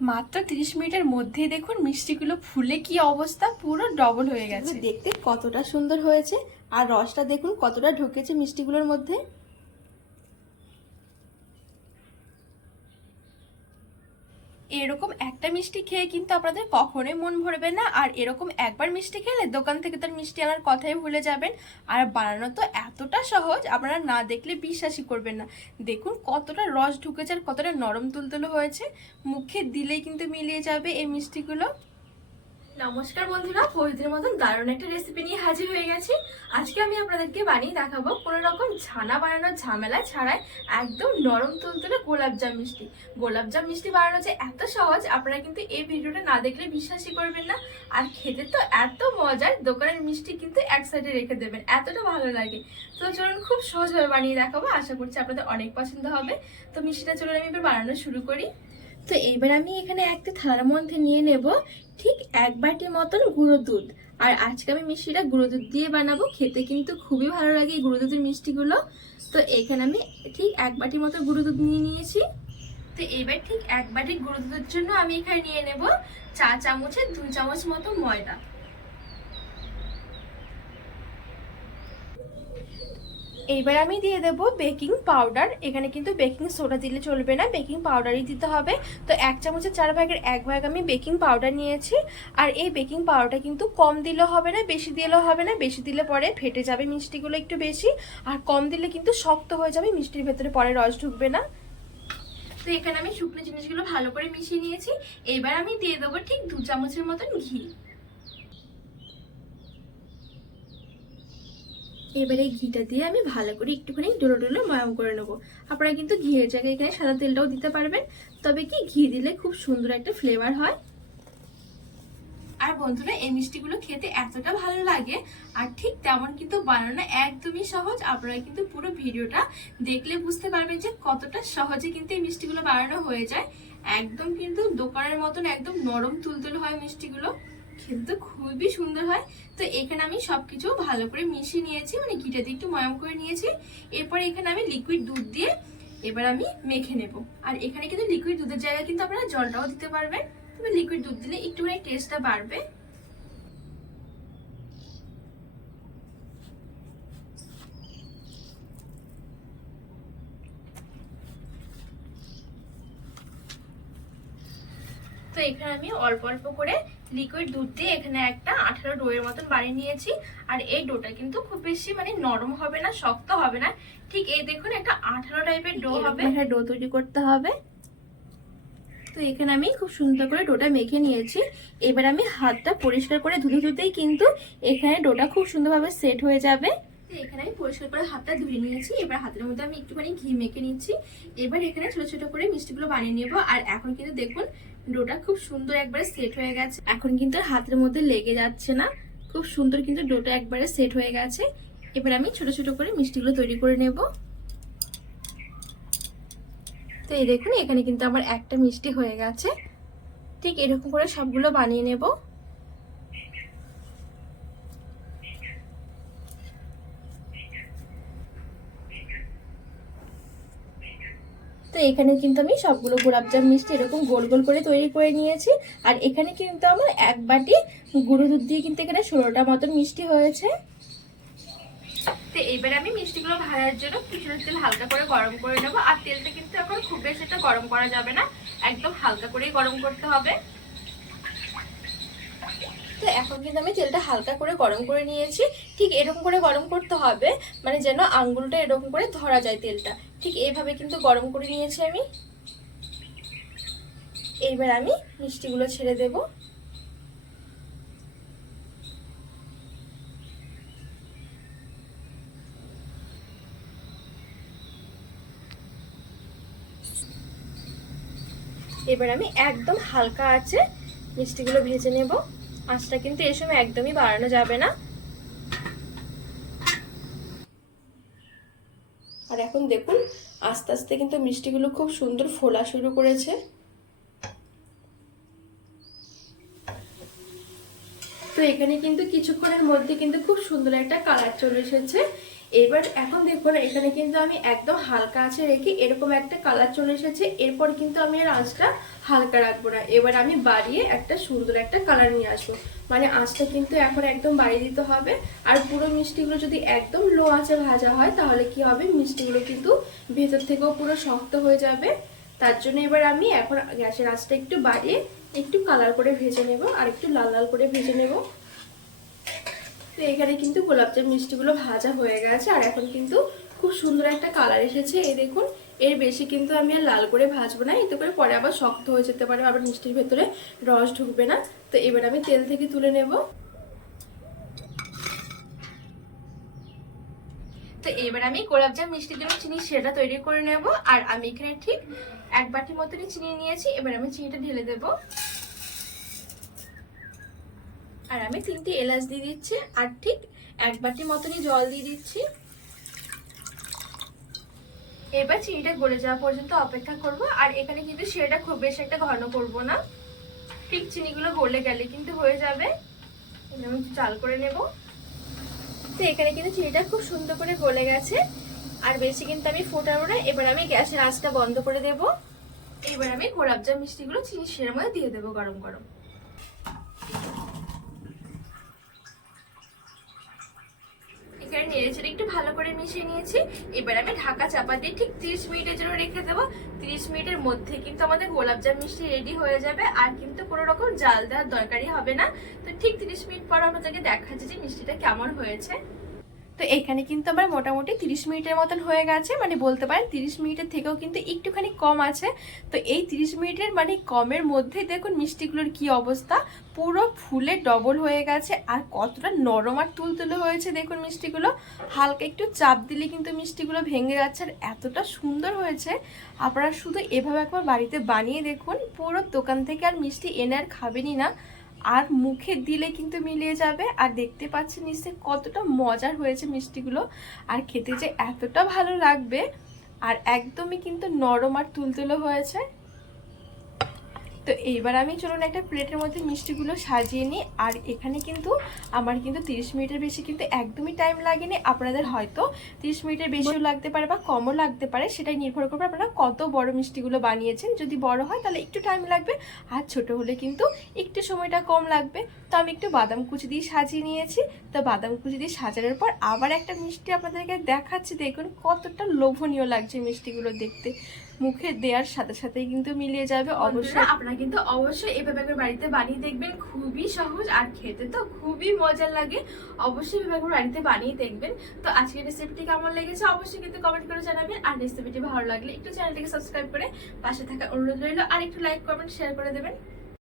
মাত্র তিরিশ মিনিটের মধ্যে দেখুন মিষ্টিগুলো ফুলে কি অবস্থা পুরো ডবল হয়ে গেছে। দেখতে কতটা সুন্দর হয়েছে আর রসটা দেখুন কতটা ঢুকেছে মিষ্টিগুলোর মধ্যে। এরকম একটা মিষ্টি খেয়ে কিন্তু আপনাদের কখনোই মন ভরবে না। আর এরকম একবার মিষ্টি খেলে দোকান থেকে তার মিষ্টি আনার কথাই ভুলে যাবেন। আর বানানো তো এতটা সহজ, আপনারা না দেখলে বিশ্বাসই করবেন না। দেখুন কতটা রস ঢুকেছে আর কতটা নরম তুলতুলো হয়েছে। মুখে দিলেই কিন্তু মিলিয়ে যাবে এই মিষ্টিগুলো। নমস্কার বন্ধুরা প্রতিদিনের মতন দারুণ একটা রেসিপি নিয়ে হাজির হয়ে গেছি। আজকে আমি আপনাদেরকে বানিয়ে দেখাবো কোনো রকম ছানা বানানোর ঝামেলা ছাড়াই একদম নরম তুলতুলে গোলাপজাম মিষ্টি। গোলাপজাম মিষ্টি বানানো যে এত সহজ, আপনারা কিন্তু এই ভিডিওটা না দেখলে বিশ্বাসই করবেন না। আর খেতে তো এত মজার, দোকানের মিষ্টি কিন্তু এক সাইডে রেখে দেবেন, এতটা ভালো লাগে। তো চলুন খুব সহজভাবে বানিয়ে দেখাবো, আশা করছি আপনাদের অনেক পছন্দ হবে। তো মিষ্টিটা চলুন আমি এবার বানানো শুরু করি। তো এবার আমি এখানে একটা থালার মধ্যে নিয়ে নেব ঠিক এক বাটি মতন গুঁড়ো দুধ। আর আজকে আমি মিষ্টিটা গুঁড়ো দুধ দিয়ে বানাবো, খেতে কিন্তু খুবই ভালো লাগে এই গুঁড়ো দুধের মিষ্টিগুলো। তো এখানে আমি ঠিক এক বাটি মতো গুঁড়ো দুধ নিয়ে নিয়েছি। তো এবার ঠিক এক বাটি গুঁড়ো দুধের জন্য আমি এখানে নিয়ে নেব চা চামচের দু চামচ মতো ময়দা। এইবার আমি দিয়ে দেব বেকিং পাউডার। এখানে কিন্তু বেকিং সোডা দিলে চলবে না, বেকিং পাউডারই দিতে হবে। তো এক চামচের চার ভাগের এক ভাগ আমি বেকিং পাউডার নিয়েছি। আর এই বেকিং পাউডারটা কিন্তু কম দিলেও হবে না, বেশি দিলেও হবে না। বেশি দিলে পরে ফেটে যাবে মিষ্টিগুলো একটু বেশি। আর কম দিলে কিন্তু শক্ত হয়ে যাবে, মিষ্টির ভেতরে পরে রস ঢুকবে না। তো এখানে আমি শুকনো জিনিসগুলো ভালো করে মিশিয়ে নিয়েছি। এবার আমি দিয়ে দেবো ঠিক দু চামচের মতন ঘি। এবারে ঘিটা দিয়ে আমি ভালো করে একটুখানি ডোলো ডোলো ময়াম করে নেব। আপনারা কিন্তু ঘিয়ের জায়গায় এখানে সাদা তেলটাও দিতে পারবেন। তবে কি, ঘি দিলে খুব সুন্দর একটা ফ্লেভার হয়। আর বন্ধুরা, এই মিষ্টিগুলো খেতে এতটা ভালো লাগে, আর ঠিক তেমন কিন্তু বানানো একদমই সহজ। আপনারা কিন্তু পুরো ভিডিওটা দেখলে বুঝতে পারবেন যে কতটা সহজে কিন্তু এই মিষ্টিগুলো বানানো হয়ে যায়। একদম কিন্তু দোকানের মতন একদম নরম তুলতুল হয় মিষ্টিগুলো। খেতে খুবই সুন্দর হয়। তো এখানে আমি সব কিছু ভালো করে মিশিয়ে নিয়েছি মানে ঘিটাতে একটু ময়ম করে নিয়েছি। এরপর এখানে আমি লিকুইড দুধ দিয়ে এবার আমি মেখে নেব। আর এখানে কিন্তু লিকুইড দুধের জায়গায় কিন্তু আপনারা জলটাও দিতে পারবেন। তবে লিকুইড দুধ দিলে একটুখানি টেস্টটা বাড়বে। তো এখানে আমি অল্প অল্প করে লিকুইড দুধ দিয়ে এখানে একটা আঠারো ডোয়ের মতন বানিয়ে নিয়েছি। আর এই ডোটা কিন্তু খুব বেশি মানে নরম হবে না শক্ত হবে না। ঠিক এই দেখুন একটা আঠারো টাইপের ডো হবে। ডো তৈরি করতে হবে। তো এখানে আমি খুব সুন্দর করে ডোটা মেখে নিয়েছি। এবার আমি হাতটা পরিষ্কার করে ধুতে ধুতেই কিন্তু এখানে ডোটা খুব সুন্দরভাবে সেট হয়ে যাবে। তো এখানে আমি পরিষ্কার করে হাতটা ধুয়ে নিয়েছি। এবার হাতের মধ্যে আমি একটুখানি ঘি মেখে নিচ্ছি। এবার এখানে ছোট ছোট করে মিষ্টিগুলো বানিয়ে নেব। আর এখন কিন্তু দেখুন, ডোটা খুব সুন্দর একবারে সেট হয়ে গেছে। এখন কিন্তু হাতের মধ্যে লেগে যাচ্ছে না। খুব সুন্দর কিন্তু ডোটা একবারে সেট হয়ে গেছে। এবার আমি ছোট ছোট করে মিষ্টিগুলো তৈরি করে নেব। তো এই দেখুন, এখানে কিন্তু আমার একটা মিষ্টি হয়ে গেছে। ঠিক এরকম করে সবগুলো বানিয়ে নেব। তো এখানে কিন্তু আমি সবগুলো গোলাপজাম মিষ্টি এরকম গোল গোল করে তৈরি করে নিয়েছি। আর এখানে কিন্তু আমার এক বাটি গুঁড়ো দুধ দিয়ে কিন্তু এখানে ষোলোটা মতন মিষ্টি হয়েছে। তো এবারে আমি মিষ্টিগুলো ভাজার জন্য কিছুটা তেল হালকা করে গরম করে নেব। আর তেলটা কিন্তু এখন খুব বেশি একটা গরম করা যাবে না একদম হালকা করেই গরম করতে হবে। তো এখন কিন্তু আমি তেলটা হালকা করে গরম করে নিয়েছি। ঠিক এরকম করে গরম করতে হবে মানে যেন আঙ্গুলটা এরকম করে ধরা যায় তেলটা। ঠিক এইভাবে কিন্তু গরম করে নিয়েছি আমি। এইবার আমি মিষ্টিগুলো ছেড়ে দেব। এবার আমি একদম হালকা আছে মিষ্টিগুলো ভেজে নেব। আঁচটা কিন্তু এই সময় একদমই বাড়ানো যাবে না। আর এখন দেখুন, আস্তে আস্তে কিন্তু মিষ্টিগুলো খুব সুন্দর ফোলা শুরু করেছে। তো এখানে কিন্তু কিছুক্ষণের মধ্যে কিন্তু খুব সুন্দর একটা কালার চলে এসেছে। এবার এখন দেখুন, এখানে কিন্তু আমি একদম হালকা আছে রেখে এরকম একটা কালার চলে এসেছে। এরপর কিন্তু আমি আর আঁচটা হালকা রাখব না। এবার আমি বাড়িয়ে একটা সুন্দর একটা কালার নিয়ে আসব। মানে আঁচটা কিন্তু এখন একদম বাড়িয়ে দিতে হবে। আর পুরো মিষ্টিগুলো যদি একদম লো আঁচে ভাজা হয়, তাহলে কি হবে? মিষ্টিগুলো কিন্তু ভেতর থেকেও পুরো শক্ত হয়ে যাবে। তার জন্য এবার আমি এখন গ্যাসের আঁচটা একটু বাড়িয়ে একটু কালার করে ভেজে নেব, আর একটু লাল লাল করে ভেজে নেব। তো এখানে কিন্তু গোলাপজাম মিষ্টিগুলো ভাজা হয়ে গেছে, আর এখন কিন্তু খুব সুন্দর একটা কালার এসেছে। এই দেখুন, এর বেশি কিন্তু আমি আর লাল করে ভাজবো না, এতে করে পরে আবার শক্ত হয়ে যেতে পারে, আবার মিষ্টির ভেতরে রস ঢুকবে না। তো এবার আমি তেল থেকে তুলে নেব। তো এবার আমি গোলাপজাম মিষ্টির জন্য চিনি সেটা তৈরি করে নেব, আর আমি এখানে ঠিক এক বাটি মতনই চিনি নিয়েছি, এবার আমি চিনিটা ঢেলে দেবো। আর আমি তিনটে এলাচ দিয়ে দিচ্ছি, আর ঠিক এক বাটি মতনই জল দিয়ে দিচ্ছি। এবার চিনিটা গলে যাওয়া পর্যন্ত অপেক্ষা করব, আর এখানে কিন্তু সেটা খুব বেশি একটা ঘন করব না। ঠিক চিনিগুলো গলে গেলে কিন্তু হয়ে যাবে। আমি একটু চাল করে নেব। তো এখানে কিন্তু চিনিটা খুব সুন্দর করে গলে গেছে, আর বেশি কিন্তু আমি ফোটাবো না। এবার আমি গ্যাসের আঁচটা বন্ধ করে দেব। এবার আমি গোলাপজাম মিষ্টিগুলো চিনি সের মধ্যে দিয়ে দেবো গরম গরম। এখানে নেড়ে চেড়ে একটু ভালো করে মিশিয়ে নিয়েছি। এবার আমি ঢাকা চাপা দিয়ে ঠিক তিরিশ মিনিটের জন্য রেখে দেবো। তিরিশ মিনিটের মধ্যে কিন্তু আমাদের গোলাপজাম মিষ্টি রেডি হয়ে যাবে, আর কিন্তু কোনো রকম জাল দেওয়ার দরকারই হবে না। তো ঠিক তিরিশ মিনিট পর আপনাদেরকে দেখাচ্ছি যে মিষ্টিটা কেমন হয়েছে। তো এখানে কিন্তু আমার মোটামুটি তিরিশ মিনিটের মতন হয়ে গেছে মানে বলতে পারেন তিরিশ মিনিটের থেকেও কিন্তু একটুখানি কম আছে। তো এই তিরিশ মিনিটের মানে কমের মধ্যে দেখুন মিষ্টিগুলোর কি অবস্থা, পুরো ফুলে ডবল হয়ে গেছে আর কতটা নরম আর তুলতুলে হয়েছে দেখুন মিষ্টিগুলো। হালকা একটু চাপ দিলে কিন্তু মিষ্টিগুলো ভেঙে যাচ্ছে আর এতটা সুন্দর হয়েছে। আপনারা শুধু এভাবে একবার বাড়িতে বানিয়ে দেখুন, পুরো দোকান থেকে আর মিষ্টি এনে আর খাবেনই না। আর মুখে দিলে কিন্তু মিলিয়ে যাবে। আর দেখতে পাচ্ছি নিশ্চয়ই কতটা মজার হয়েছে মিষ্টিগুলো। আর খেতে যে এতটা ভালো লাগবে। আর একদমই কিন্তু নরম আর তুলতুলো হয়েছে। তো এইবার আমি চলুন একটা প্লেটের মধ্যে মিষ্টিগুলো সাজিয়ে নিই। আর এখানে কিন্তু আমার কিন্তু তিরিশ মিনিটের বেশি কিন্তু একদমই টাইম লাগেনি। আপনাদের হয়তো তিরিশ মিনিটের বেশিও লাগতে পারে বা কমও লাগতে পারে, সেটাই নির্ভর করবে আপনারা কত বড় মিষ্টিগুলো বানিয়েছেন। যদি বড় হয় তাহলে একটু টাইম লাগবে, আর ছোট হলে কিন্তু একটু সময়টা কম লাগবে। তো আমি একটু বাদাম কুচি দিয়ে সাজিয়ে নিয়েছি। তো বাদাম কুচি দিয়ে সাজানোর পর আবার একটা মিষ্টি আপনাদেরকে দেখাচ্ছি। দেখুন কতটা লোভনীয় লাগছে মিষ্টিগুলো দেখতে। মুখে দেওয়ার সাথে সাথেই কিন্তু মিলিয়ে যাবে অবশ্যই। আপনারা কিন্তু অবশ্যই এভাবে একবার বাড়িতে বানিয়ে দেখবেন খুবই সহজ আর খেতে তো খুবই মজার লাগে। অবশ্যই এভাবে একবার বাড়িতে বানিয়ে দেখবেন। তো আজকের রেসিপিটি কেমন লেগেছে অবশ্যই কিন্তু কমেন্ট করে জানাবেন। আর রেসিপিটি ভালো লাগলে একটু চ্যানেলটিকে সাবস্ক্রাইব করে পাশে থাকা অনুরোধ রইল। আর একটু লাইক কমেন্ট শেয়ার করে দেবেন।